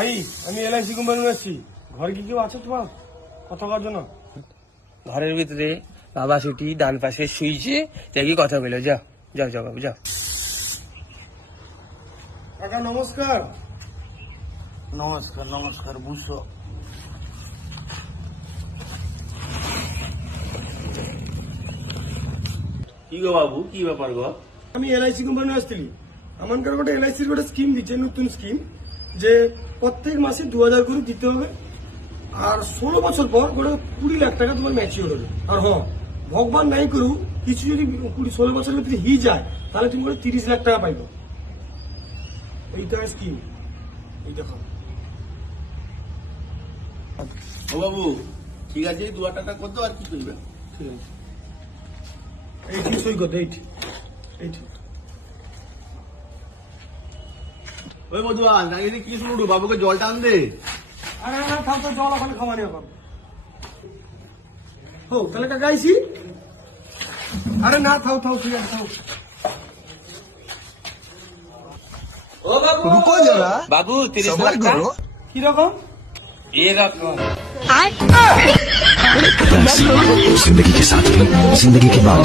ভাই আমি LIC company আসছি। ঘরে কি কেউ আছে তোমার কথা করার জন্য? ঘরের ভিতরে বাবা ছুটি ডান পাশে শুইছে, দেখি কথা বলে। যাও যাও যাও বাবু যাও। কাকা নমস্কার। নমস্কার নমস্কার, বুঝছো? কি গো বাবু, কি ব্যাপার গো? আমি এলআইসি কোম্পানি আসছিলি। আমানকার গোটে এলআইসির গোটে স্কিম দিচ্ছে, নতুন স্কিম, যে প্রত্যেক মাসে 2000 করে দিতে হবে। আর 16 বছর পর গোটে 20 লাখ টাকা তোমার ম্যাচিওর হবে। আর হ্যাঁ, ভগবান নাই করু কিছু যদি 16 বছরের ভিতরে হি যায়, তাহলে তুমি গোটে 30 লাখ টাকা পাইব। এইটা স্কিম, এই দেখো। ও বাবু ঠিক আছে, 2 টাকা কত আর কি করবে? ঠিক আছে, এইটি সই করতে, এইটি এইটি। ওই মধুয়ান দাঁড়িয়ে কি শুনুন, বাবুকে জল টান দে। আরে না থাম তো, জল ওখানে খাওয়া নেই এখন। হো তাহলে কাকা আইসি। আরে না থাও থাও, ঠিক আছে থাও। ও বাবু, रुको जरा, বাবু 30 सबर লাখ करो। কিরকম? এরকম। जिंदगी के साथ जिंदगी के बाद